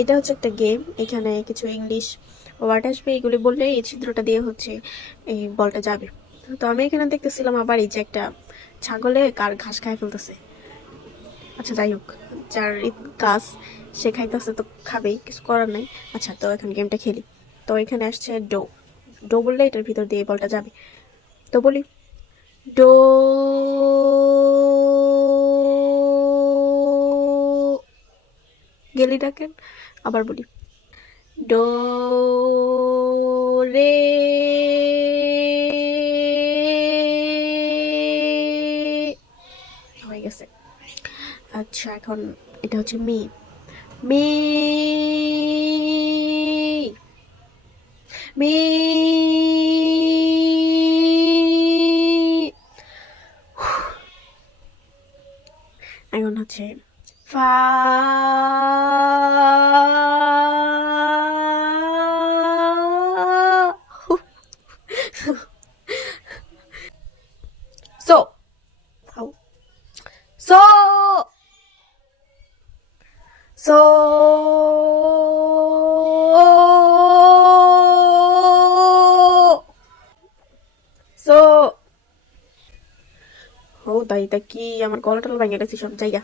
এটা হচ্ছে একটা গেম। এখানে কিছু ইংলিশ ওয়ার্ড আসবে, এগুলি বললে এই ছিদ্রটা দিয়ে হচ্ছে এই বলটা যাবে। তো আমি এখানে দেখতেছিলাম আবার এই যে একটা ছাগলে কার ঘাস খাই ফেলতেছে। আচ্ছা যাই হোক, যার গাছ সে খাইতেছে তো খাবেই, কিছু করার নাই। আচ্ছা তো এখন গেমটা খেলি। তো এখানে আসছে ডো। ডো বললে এটার ভিতর দিয়ে বলটা যাবে। তো বলি ডো, গেলি ডাকেন। আবার বলি ডো রে, হয়ে গেছে। আচ্ছা এখন এটা হচ্ছে মি। মি মি এখন হচ্ছে ফা। সো সো সো সো ও তাই তা কি আমার গলাটা ভেঙে গেছে সব জায়গা।